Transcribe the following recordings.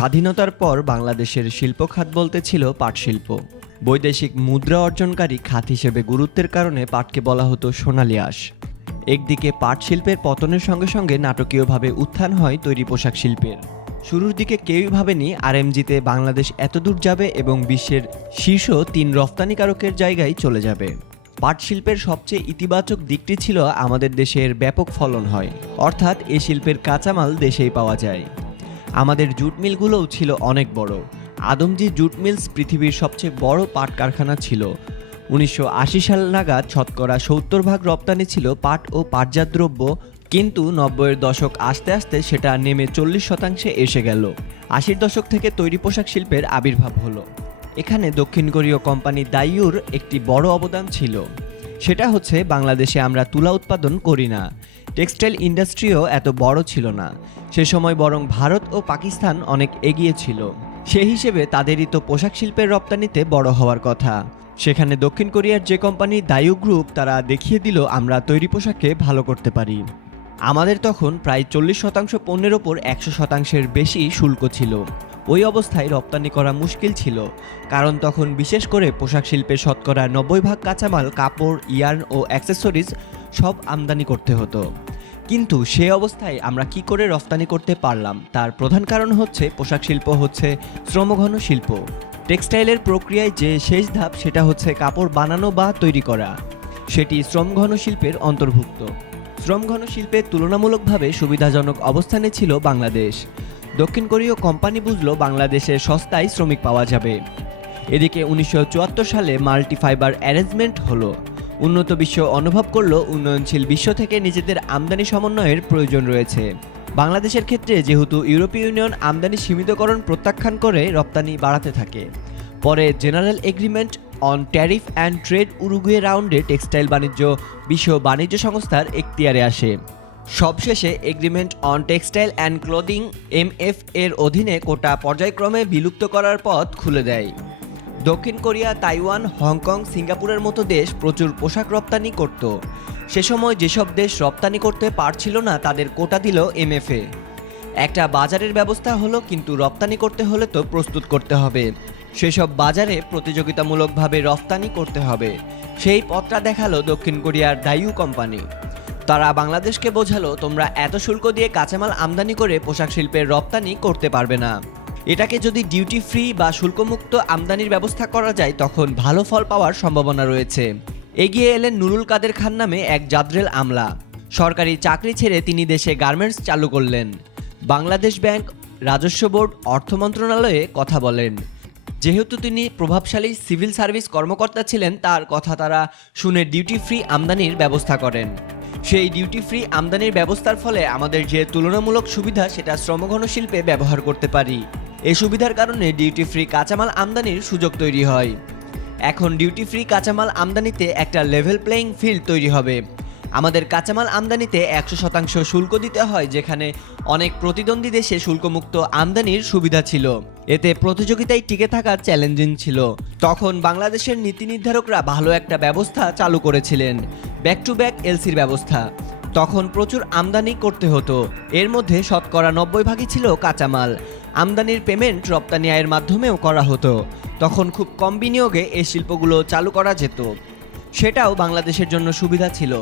স্বাধীনতার পর বাংলাদেশের শিল্প খাত বলতে ছিল পাট শিল্প। বৈদেশিক মুদ্রা অর্জনকারী খাত হিসেবে গুরুত্বের কারণে পাটকে বলা হতো সোনালী আঁশ। একদিকে পাট শিল্পের পতনের সঙ্গে সঙ্গে নাটকীয়ভাবে উত্থান হয় তৈরি পোশাক শিল্পের। শুরুর দিকে কেউই ভাবেনি আরএমজিতে বাংলাদেশ এতদূর যাবে এবং বিশ্বের শীর্ষ ৩ রফতানিকারকের জায়গায় চলে যাবে। পাট শিল্পের সবচেয়ে ইতিবাচক দিকটি ছিল আমাদের দেশের ব্যাপক ফলন হয়, অর্থাৎ এ শিল্পের কাঁচামাল দেশেই পাওয়া যায়। আমাদের জুট মিলগুলোও ছিল অনেক বড়। আদমজি জুট মিলস পৃথিবীর সবচেয়ে বড় পাট কারখানা ছিল। ১৯৮০ সাল নাগাদ শতকরা ৭০% রপ্তানি ছিল পাট ও পাটজাত দ্রব্য, কিন্তু ৯০-এর দশক আসতে আসতে সেটা নেমে ৪০% এসে গেল। ৮০-র দশক থেকে তৈরি পোশাক শিল্পের আবির্ভাব হলো। এখানে দক্ষিণ কোরীয় কোম্পানি দাইউর একটি বড় অবদান ছিল। সেটা হচ্ছে বাংলাদেশে আমরা তুলা উৎপাদন করি না, টেক্সটাইল ইন্ডাস্ট্রিও এত বড় ছিল না। সে সময় বরং ভারত ও পাকিস্তান অনেক এগিয়ে ছিল। সে হিসেবে তাদেরই তো পোশাক শিল্পের রপ্তানিতে বড় হওয়ার কথা। সেখানে দক্ষিণ কোরিয়ার যে কোম্পানি দাইউ গ্রুপ, তারা দেখিয়ে দিল আমরা তৈরি পোশাককে ভালো করতে পারি। আমাদের তখন প্রায় ৪০% পণ্যের ওপর ১০০%-এর বেশি শুল্ক ছিল। ওই অবস্থায় রপ্তানি করা মুশকিল ছিল, কারণ তখন বিশেষ করে পোশাক শিল্পের শতকরা ৯০% কাঁচামাল, কাপড়, ইয়ার্ন ও অ্যাক্সেসরিজ সব আমদানি করতে হতো। কিন্তু সে অবস্থায় আমরা কি করে রফতানি করতে পারলাম, তার প্রধান কারণ হচ্ছে পোশাক শিল্প হচ্ছে শ্রমঘন শিল্প। টেক্সটাইলের প্রক্রিয়ায় যে শেষ ধাপ, সেটা হচ্ছে কাপড় বানানো বা তৈরি করা। সেটি শ্রমঘন শিল্পের অন্তর্ভুক্ত। শ্রমঘন শিল্পে তুলনামূলকভাবে সুবিধাজনক অবস্থানে ছিল বাংলাদেশ। দক্ষিণ কোরীয় কোম্পানি বুঝলো বাংলাদেশে সস্তায় শ্রমিক পাওয়া যাবে। এদিকে ১৯৭৪ সালে মাল্টি ফাইবার অ্যারেঞ্জমেন্ট হলো। উন্নত বিশ্ব অনুভব করলো উন্নয়নশীল বিশ্ব থেকে নিজেদের আমদানি সমন্বয়ের প্রয়োজন রয়েছে। বাংলাদেশের ক্ষেত্রে যেহেতু ইউরোপীয় ইউনিয়ন আমদানি সীমিতকরণ প্রত্যাখ্যান করে রপ্তানি বাড়াতে থাকে, পরে general agreement on tariff and trade Uruguay রাউন্ডে টেক্সটাইল বাণিজ্য বিশ্ব বাণিজ্য সংস্থার এখতিয়ারে আসে। সবশেষে agreement on textile and clothing MF এর অধীনে কোটা পর্যায়ক্রমে বিলুপ্ত করার পথ খুলে দেয়। দক্ষিণ কোরিয়া, তাইওয়ান, হংকং, সিঙ্গাপুরের মতো দেশ প্রচুর পোশাক রপ্তানি করত। সে সময় যেসব দেশ রপ্তানি করতে পারছিল না, তাদের কোটা দিল MF এ। একটা বাজারের ব্যবস্থা হলো, কিন্তু রপ্তানি করতে হলে তো প্রস্তুত করতে হবে। সেসব বাজারে প্রতিযোগিতামূলকভাবে রপ্তানি করতে হবে। সেই পথটা দেখালো দক্ষিণ কোরিয়ার দাইউ কোম্পানি। তারা বাংলাদেশকে বোঝালো, তোমরা এত শুল্ক দিয়ে কাঁচামাল আমদানি করে পোশাক শিল্পের রপ্তানি করতে পারবে না। এটাকে যদি ডিউটি ফ্রি বা শুল্কমুক্ত আমদানির ব্যবস্থা করা যায়, তখন ভালো ফল পাওয়ার সম্ভাবনা রয়েছে। এগিয়ে এলেন নুরুল কাদের খান নামে এক জাদ্রেল আমলা। সরকারি চাকরি ছেড়ে তিনি দেশে গার্মেন্টস চালু করলেন। বাংলাদেশ ব্যাংক, রাজস্ব বোর্ড, অর্থ মন্ত্রণালয়ে কথা বলেন। যেহেতু তিনি প্রভাবশালী সিভিল সার্ভিস কর্মকর্তা ছিলেন, তার কথা তারা শুনে ডিউটি ফ্রি আমদানির ব্যবস্থা করেন। সেই ডিউটি ফ্রি আমদানির ব্যবস্থার ফলে আমাদের যে তুলনামূলক সুবিধা, সেটা শ্রমঘন শিল্পে ব্যবহার করতে পারি। এই সুবিধার কারণে ডিউটি ফ্রি কাঁচামাল আমদানির সুযোগ তৈরি হয়। এখন ডিউটি ফ্রি কাঁচামাল আমদানিতে একটা লেভেল প্লেইং ফিল্ড তৈরি হবে। আমাদের কাঁচামাল আমদানিতে ১০০% শুল্ক দিতে হয়, যেখানে অনেক প্রতিদ্বন্দ্বী দেশে শুল্কমুক্ত আমদানির সুবিধা ছিল। এতে প্রতিযোগিতায় টিকে থাকা চ্যালেঞ্জিং ছিল। তখন বাংলাদেশের নীতি নির্ধারকরা ভালো একটা ব্যবস্থা চালু করেছিলেন, ব্যাক টু ব্যাক এলসির ব্যবস্থা। তখন প্রচুর আমদানি করতে হতো। এর মধ্যে শতকরা ৯০% ছিল কাঁচামাল। আমদানির পেমেন্ট রপ্তানি আয়ের মাধ্যমেও করা হতো। তখন খুব কম বিনিয়োগে এই শিল্পগুলো চালু করা যেত। সেটাও বাংলাদেশের জন্য সুবিধা ছিল,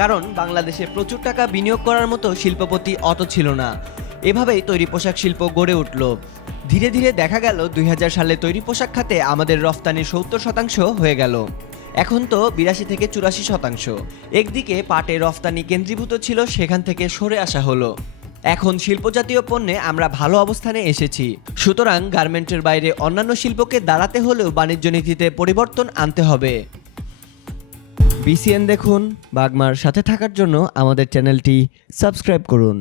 কারণ বাংলাদেশে প্রচুর টাকা বিনিয়োগ করার মতো শিল্পপতি অত ছিল না। এভাবেই তৈরি পোশাক শিল্প গড়ে উঠল। ধীরে ধীরে দেখা গেল ২০০০ সালে তৈরি পোশাক খাতে আমাদের রফতানি ৭০% হয়ে গেল। এখন তো ৮২ থেকে ৮৪%। একদিকে পাটে রফতানি কেন্দ্রীভূত ছিল, সেখান থেকে সরে আসা হলো। এখন শিল্পজাতীয় পণ্যে আমরা ভালো অবস্থানে এসেছি। সুতরাং গার্মেন্টের বাইরে অন্যান্য শিল্পকে দাঁড়াতে হলেও বাণিজ্য নীতিতে পরিবর্তন আনতে হবে। BCN দেখুন। বাগমার সাথে থাকার জন্য আমাদের চ্যানেলটি সাবস্ক্রাইব করুন।